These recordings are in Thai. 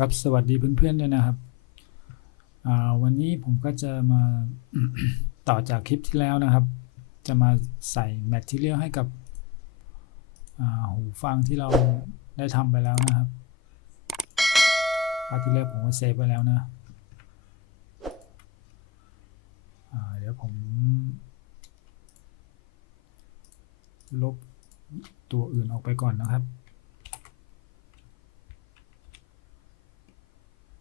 ครับสวัสดีเพื่อนๆด้วยนะครับ วันนี้ผมก็จะมาต่อจากคลิปที่แล้วนะครับ จะมาใส่แมทเทียลให้กับหูฟังที่เราได้ทำไปแล้วนะครับคราวที่แล้วผมก็เซฟไปแล้วนะเดี๋ยวผม ลบตัวอื่นออกไปก่อนนะครับ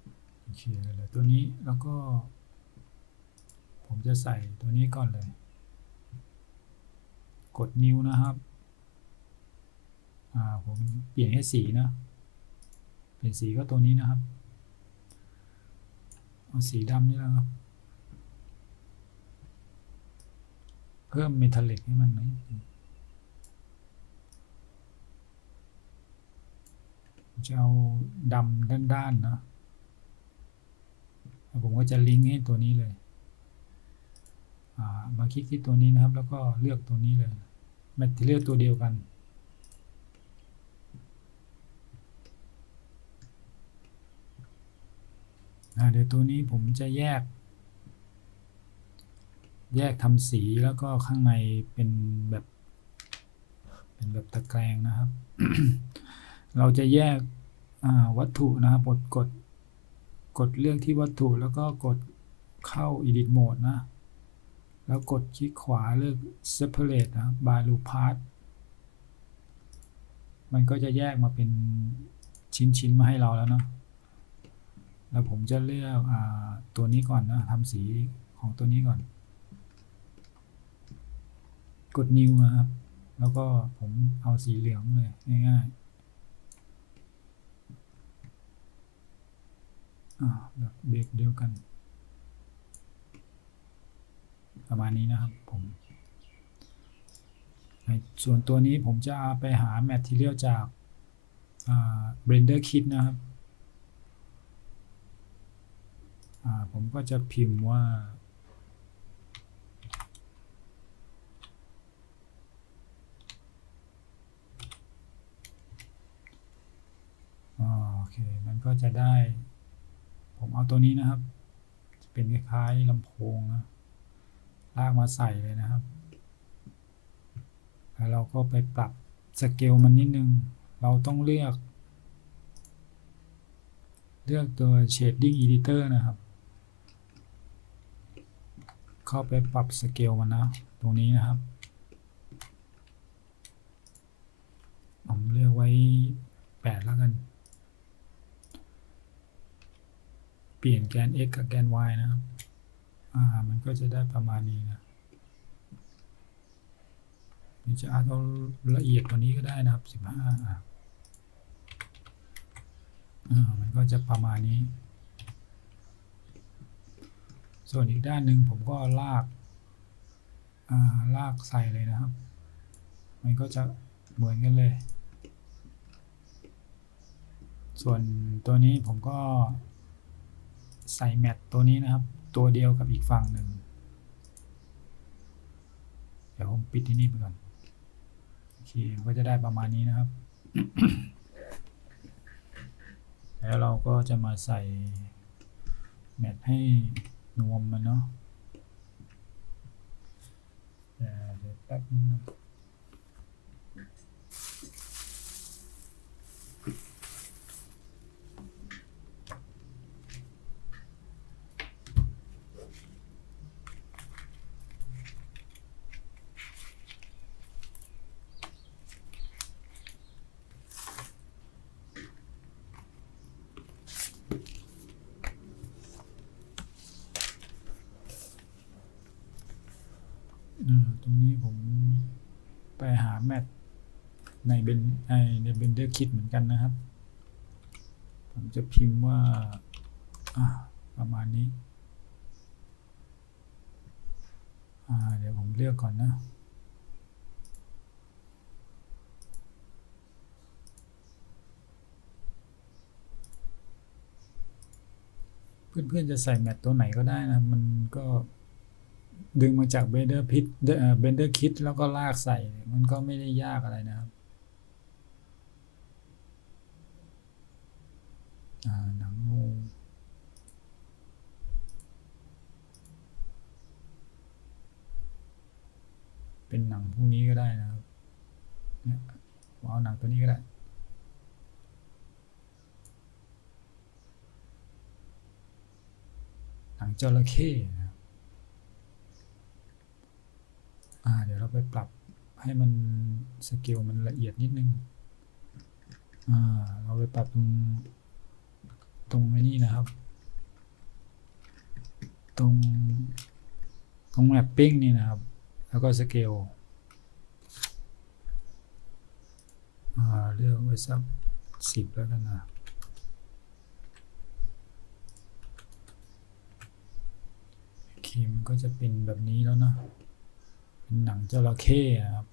โอ เคเลย ตัวนี้แล้วก็ ผมจะใส่ตัวนี้ก่อนเลย กดนิ้วนะครับผมเปลี่ยนให้สีนะเปลี่ยนสีก็ตัวนี้นะครับเอาสีดำนี่และครับ เพิ่มเมทัลลิกให้มันหน่อยจะเอาดำด้านๆนะ แล้วผมก็จะลิงก์ให้ตัวนี้เลย มาคลิกที่ตัวนี้นะครับ แล้วก็เลือกตัวนี้เลยแมทเทียลตัวเดียวกัน เดี๋ยวตัวนี้ผมจะแยก แยกทำสีแล้วก็ข้างในเป็นแบบ เป็นแบบตะแกรงนะครับ เราจะแยกวัตถุนะครับกดกด กดเลือกที่วัตถุแล้วก็กดเข้า edit mode นะ แล้วกดคลิกขวาเลือก separate นะ by loop path มันก็จะแยกมาเป็นชิ้นๆมาให้เราแล้วเนาะแล้วผมจะเลือกอตัวนี้ก่อนนะทำสีของตัวนี้ก่อน กด new นะครับ แล้วก็ผมเอาสีเหลืองเลยง่ายๆ แบบเบรกเดียวกัน ประมาณนี้นะครับผมส่วนตัวนี้ผมจะไปหาแมททีเรียลจาก Blender Kit นะครับ ผมก็จะพิมพ์ว่า โอเค มันก็จะได้ ผมเอาตัวนี้นะครับ เป็นคล้ายๆลำโพงนะลากมาใส่เลยนะครับ แล้วเราก็ไปปรับสเกลมันนิดนึง เราต้องเลือก เลือกตัว shading editor นะครับ เข้าไปปรับสเกลมันนะ ตรงนี้นะครับ ผมเลือกไว้ 8 แล้วกัน เปลี่ยนแกน x กับแกน y นะครับอ่ามันก็จะได้ประมาณนี้นะนี่จะอาจเอาละเอียดกว่านี้ก็ได้นะครับ 15อ่าอ่ามันก็จะประมาณนี้ ส่วนอีกด้านหนึ่งผมก็ลากอ่าลากใส่เลยนะครับ มันก็จะเหมือนกันเลย ส่วนตัวนี้ผมก็ ใส่แมทตัวนี้นะครับ ตัวเดียวกับอีกฝั่งหนึ่ง เดี๋ยวผมปิดที่นี่ไปก่อน โอเคก็จะได้ประมาณนี้นะครับ แล้วเราก็จะมาใส่แมทให้นวมมันเนาะเดี๋ยวแป๊บนึงนะ ตรงนี้ผมไปหาแมทในเบนในเบนเดอร์คิดเหมือนกันนะครับ ผมจะพิมพ์ว่าประมาณนี้ เดี๋ยวผมเลือกก่อนนะเพื่อนๆจะใส่แมทตัวไหนก็ได้นะ มันก็ ดึงมาจากเบนเดอร์พิทเบนเดอร์คิดแล้วก็ลากใส่ มันก็ไม่ได้ยากอะไรนะครับหนังงูเป็นหนังพวกนี้ก็ได้นะครับเนี่ยเอาหนังตัวนี้ก็ได้หนังจระเข้นะ ไปปรับให้มันสเกลมันละเอียดนิดนึงอ่าเราไปปรับตรงตรงไอ้นี้นะครับ ตรงตรงแมปปิ้งนี่นะครับ แล้วก็สเกลอ่าเลือกไว้สักสิบแล้วกันนะโอเคมันก็จะเป็นแบบนี้แล้วนะเป็น หนังจระเข้ครับ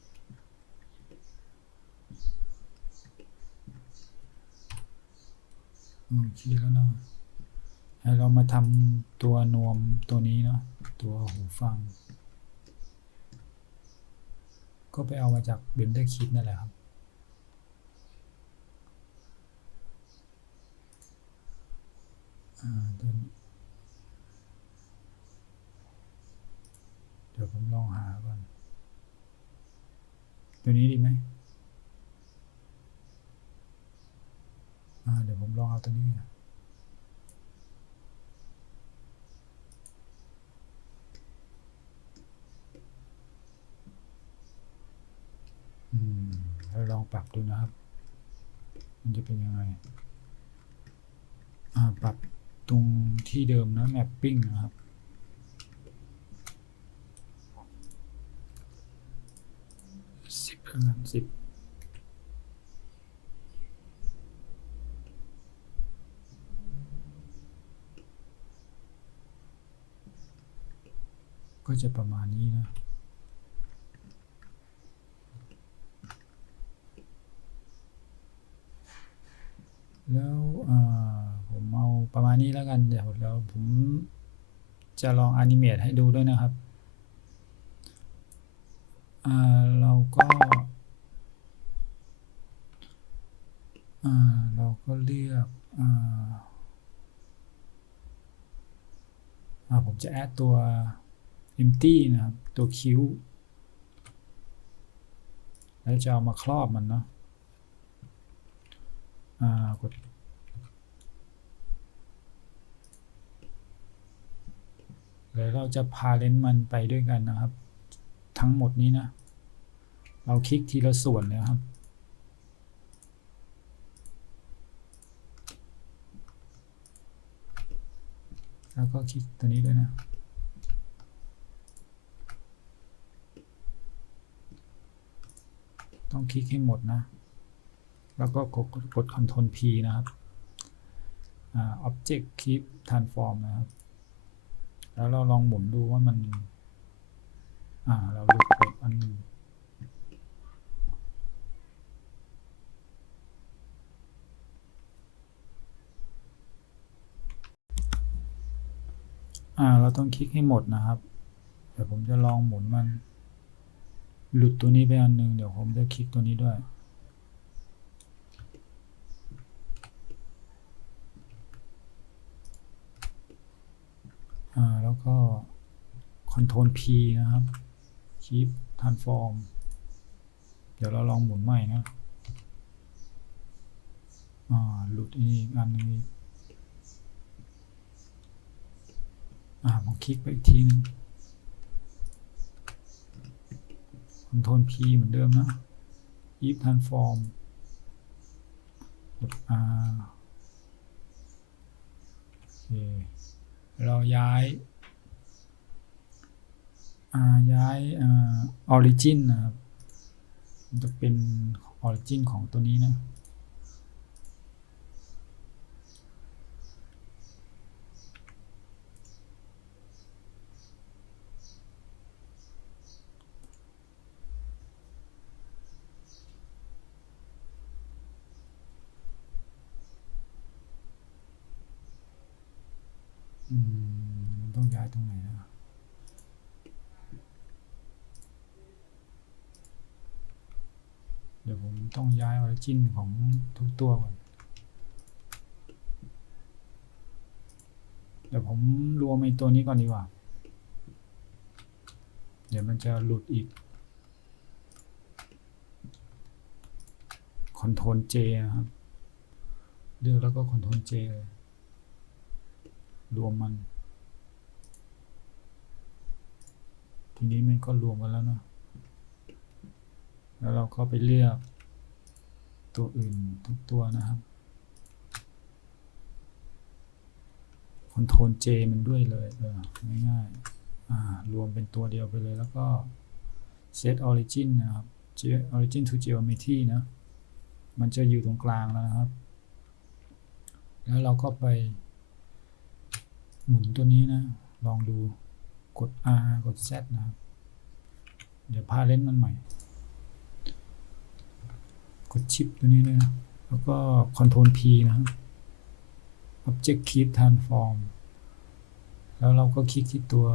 โอเคแล้วเนาะให้เรามาทำตัวนวมตัวนี้เนาะตัวหูฟัง ก็ไปเอามาจากเบนเดอร์คิดนั่นแหละครับเดี๋ยวผมลองหาก่อน ตัวนี้ดีไหมเดี๋ยวผมลองเอาตัวนี้ก่อนอืมเราลองปรับดูนะครับ มันจะเป็นยังไงอ่าปรับตรงที่เดิมนะ mapping นะครับ สิบแล้วกันสิบก็จะประมาณนี้นะแล้วผมเอาประมาณนี้แล้วกัน เดี๋ยวแล้วผมจะลองอนิเมตให้ดูด้วยนะครับ เราก็เราก็เลือกผมจะแอดตัว empty นะครับ ตัวคิวแล้วจะเอามาครอบมันเนาะอ่ากดแล้วเราจะพาเลนมันไปด้วยกันนะครับ ทั้งหมดนี้นะ เราคลิกทีละส่วนเลยครับ แล้วก็คลิกตัวนี้ด้วยนะต้องคลิกให้หมดนะ แล้วก็กดกด Ctrl P นะครับอ่า Object Keep Transform นะครับ แล้วเราลองหมุนดูว่ามัน อ่า เราหลุดกดอันนึงอ่า เราต้องคลิกให้หมดนะครับ เดี๋ยวผมจะลองหมุนมัน หลุดตัวนี้ไปอันหนึ่งเดี๋ยวผมจะคลิกตัวนี้ด้วยอ่าแล้วก็ Ctrl P นะครับ Keep Transform เดี๋ยวเราลองหมุนใหม่นะอ่าหลุดอีกอันนึงอ่าผมคลิกไปอีกทีนึง Ctrl P เหมือนเดิมนะ Keep Transform กด R โอเคเราย้าย ย้ายออริจินนะครับมันจะเป็นออริจินของตัวนี้นะ อืม มันต้องย้ายตรงไหนนะ เดี๋ยวผม ต้องย้าย origin ของทุกตัวก่อนเดี๋ยวผมรวมไอ้ตัวนี้ก่อนดีกว่า เดี๋ยวมันจะหลุดอีก Ctrl J นะครับ เลือกแล้วก็ Ctrl J เลยรวมมัน ทีนี้มันก็รวมกันแล้วเนาะแล้วเราก็ไปเลือก ตัวอื่นทุกตัวนะครับ Ctrl J มันด้วยเลยเออง่ายๆรวมเป็นตัวเดียวไปเลยแล้วก็ set origin นะครับ origin to geometry นะมันจะอยู่ตรงกลางแล้วนะครับ แล้วเราก็ไป หมุนตัวนี้นะ ลองดูกด R กด Z นะครับ เดี๋ยวพาเล่นมันใหม่ กดชิปตัวนี้นะแล้วก็ Ctrl P นะครับ Object Keep Transform แล้วเราก็คลิกที่ตัว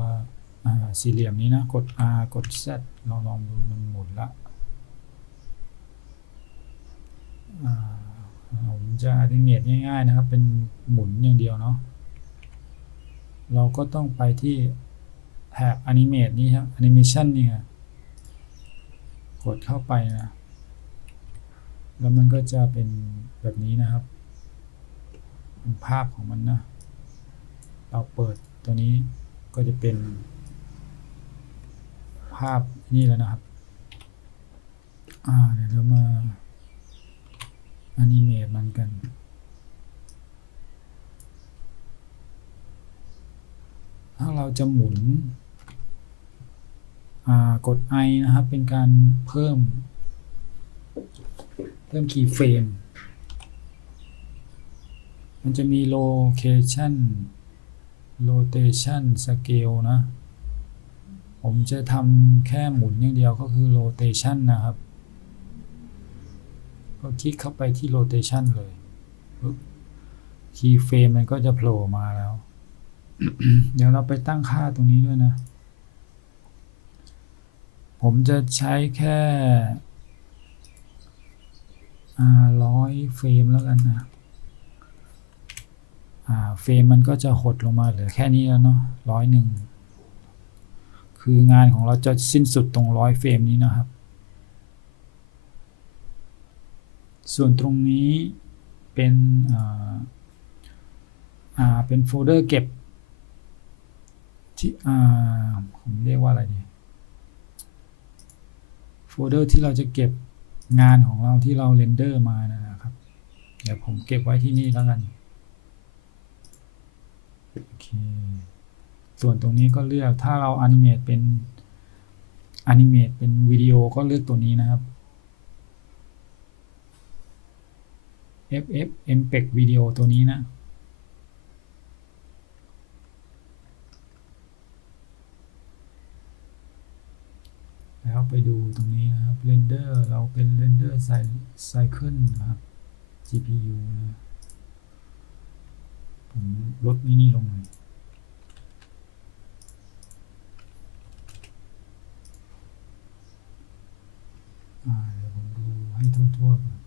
สี่เหลี่ยมนี้นะ กด R กด Z เราลองดูมันหมุนละผมจะอ n ิเมตง่ายๆนะครับ เป็นหมุนอย่างเดียวเนาะ เราก็ต้องไปที่แถบ Animate นี้ครับ Animation นี่กดเข้าไปนะ แล้วมันก็จะเป็นแบบนี้นะครับเป็นภาพของมันนะ เราเปิดตัวนี้ก็จะเป็น ภาพนี่แล้วนะครับ อ่าเดี๋ยวเรามาอนิเมตมันกันถ้าเราจะหมุนกด I นะครับ เป็นการเพิ่ม พิ่มคีย์เฟรมมันจะมี location rotation scale นะ ผมจะทำแค่หมุนอย่างเดียวก็คือ rotation นะครับ ก็คลิกเข้าไปที่ rotation เลยปึ๊บ keyframe มันก็จะโผล่มาแล้ว เดี๋ยวเราไปตั้งค่าตรงนี้ด้วยนะ ผมจะใช้แค่ ร้อยเฟรมแล้วกันนะเฟรมมันก็จะหดลงมาเหลือแค่นี้แล้วเนาะร้อยหนึ่งคืองานของเราจะสิ้นสุดตรงร้อยเฟรมนี้นะครับ ส่วนตรงนี้เป็นอ่าเป็นโฟลเดอร์เก็บที่อ่าผมเรียกว่าอะไรดีโฟลเดอร์ที่เราจะเก็บ งานของเราที่เราเรนเดอร์มานะครับ เดี๋ยวผมเก็บไว้ที่นี่แล้วกันโอเคส่วนตรงนี้ก็เลือกถ้าเราอนิเมตเป็นอนิเมตเป็นวิดีโอก็เลือกตัวนี้นะครับ FF MPEG วิดีโอตัวนี้นะ แล้ว ไปดูตรงนี้นะครับ Render เราเป็น Render Cycle นะครับ GPU นะผมลดนี่นี่ลงหน่อยอ่าเดี๋ยวผมดูให้ทั่วๆก่อน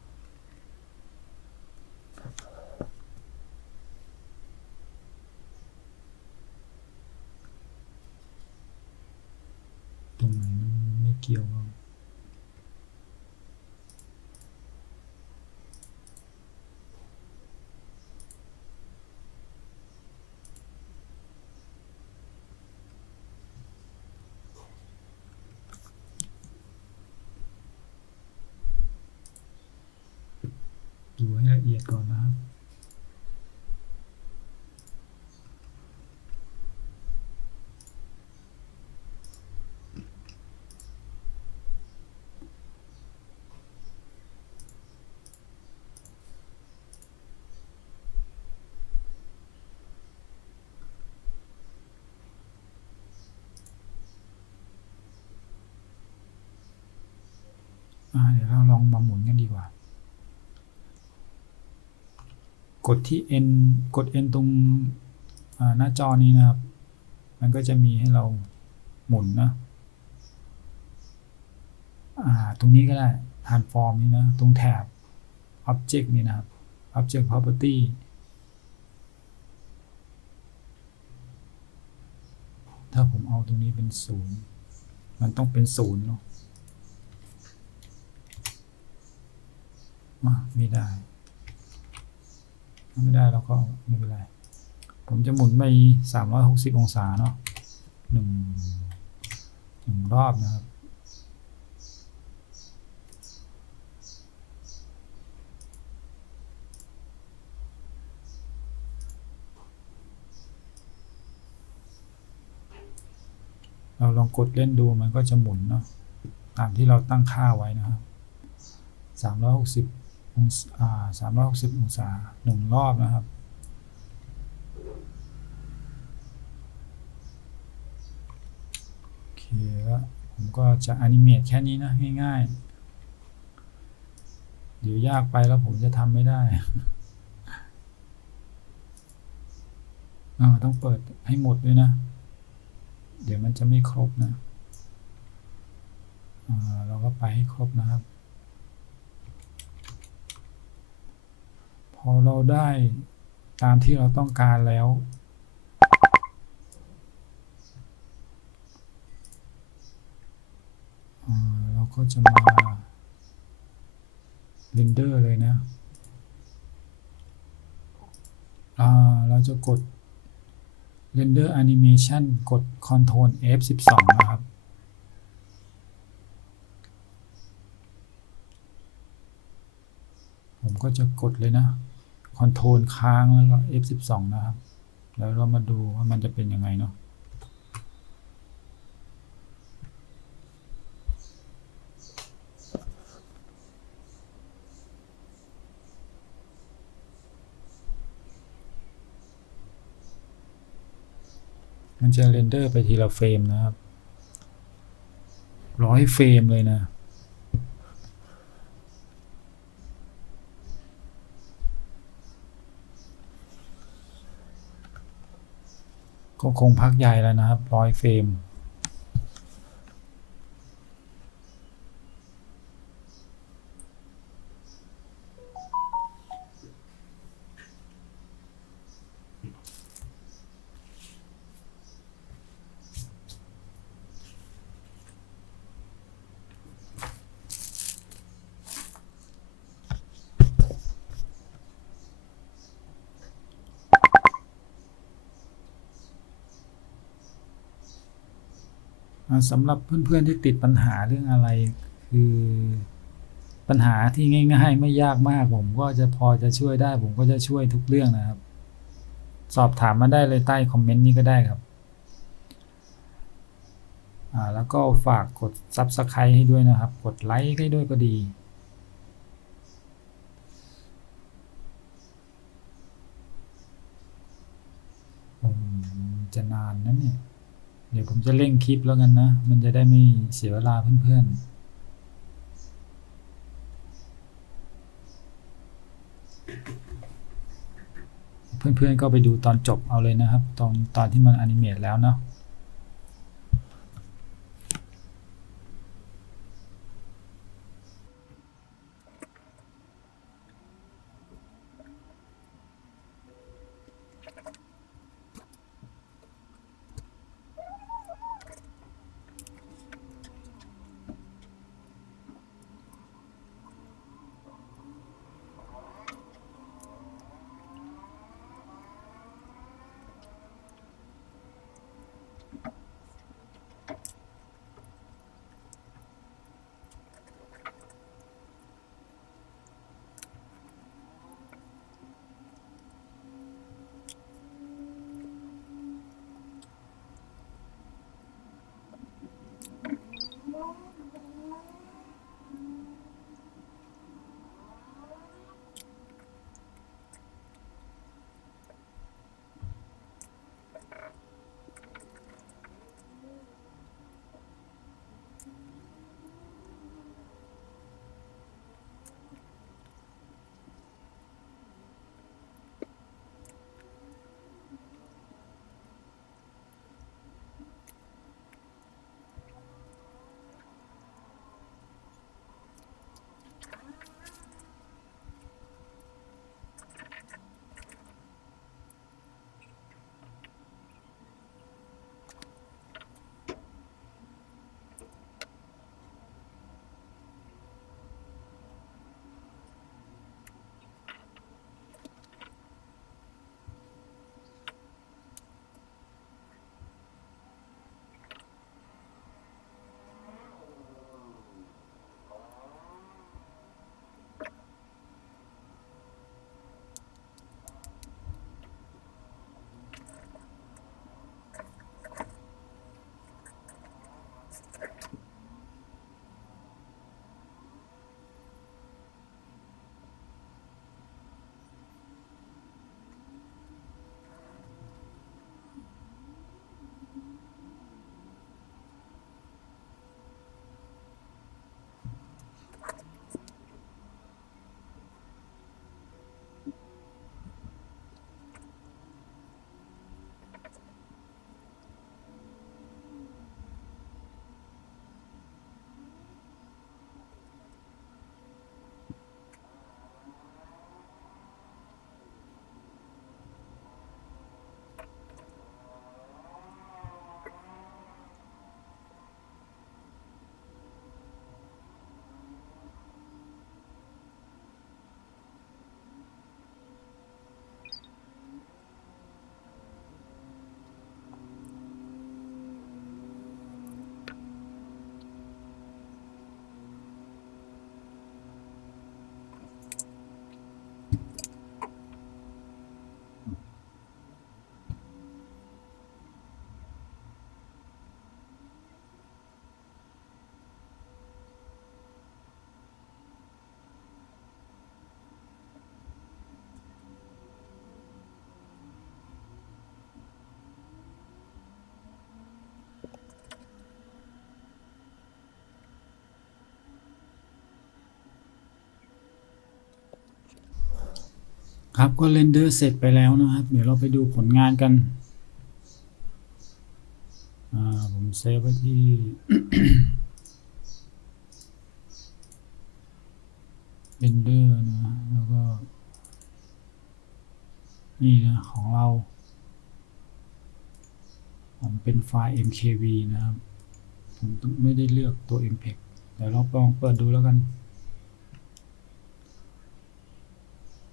ตรงไหนมันไม่ เกี่ยวบ้างดูให้ละเอียดก่อนนะครับ อ่า เดี๋ยวเราล องมาหมุนกันดีกว่า กดที่ N กด N ตรงหน้าจอนี้นะครับ มันก็จะมีให้เราหมุนนะอ่าตรงนี้ก็ได้ transform นี้นะ ตรงแถบ object นี่นะครับ object property ถ้าผมเอาตรงนี้เป็นศูนย์ มันต้องเป็นศูนย์เนาะ อะ ไม่ได้ไม่ได้แล้วก็ไม่เป็นไร ผมจะหมุนไป360องศาเนาะหนึ่งหนึ่งรอบนะครับเราลองกดเล่นดูมันก็จะหมุนเนาะตามที่เราตั้งค่าไว้นะครับ360 องศาอ่า360องศาหนึ่งรอบนะครับ โอเคแล้วผมก็จะอนิเมตแค่นี้นะ ง่ายๆ เดี๋ยวยากไปแล้วผมจะทำไม่ได้อ่าต้องเปิดให้หมดด้วยนะ เดี๋ยวมันจะไม่ครบนะอ่าเราก็ไปให้ครบนะครับ พอเราได้ตามที่เราต้องการแล้ว เราก็จะมาเรนเดอร์เลยนะ เราจะกด render animation กด Ctrl F12 นะครับผมก็จะกดเลยนะ Ctrl ค้างแล้วก็ F12 นะครับ แล้วเรามาดูว่ามันจะเป็นยังไงเนาะมันจะเรนเดอร์ไปทีละเฟรมนะครับร้อยเฟรมเลยนะ ก็คงพักใหญ่แล้วนะครับร้อยเฟรม สำหรับเพื่อนๆที่ติดปัญหาเรื่องอะไร คือปัญหาที่ง่าย ๆ ไม่ยากมาก ผมก็จะพอจะช่วยได้ ผมก็จะช่วยทุกเรื่องนะครับ สอบถามมาได้เลยใต้คอมเมนต์นี้ก็ได้ครับแล้วก็ฝากกด Subscribe ให้ด้วยนะครับ กดไลค์ให้ด้วยก็ดี จะนานนะเนี่ย เดี๋ยวผมจะเร่งคลิปแล้วกันนะ มันจะได้ไม่เสียเวลาเพื่อนๆเพื่อนๆก็ไปดูตอนจบเอาเลยนะครับ ตอนตอนที่มันอนิเมตแล้วเนาะ ครับก็เรนเดอร์เสร็จไปแล้วนะครับ เดี๋ยวเราไปดูผลงานกันผมเซฟไว้ที่เรนเดอร์นะ แล้วก็ นี่นะ ของเรา ผมเป็นไฟล์ mkv นะครับ ผมไม่ได้เลือกตัว mpeg เดี๋ยวเราลองเปิดดูแล้วกัน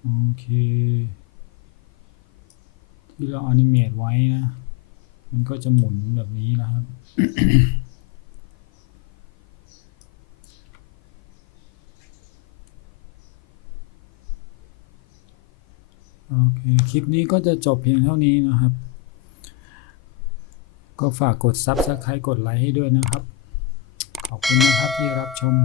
โอเค ที่เราอนิเมตไว้นะ มันก็จะหมุนแบบนี้นะครับโอเค คลิปนี้ก็จะจบเพียงเท่านี้นะครับ ก็ฝากกด Subscribe กดไลค์ให้ด้วยนะครับ ขอบคุณนะครับที่รับชม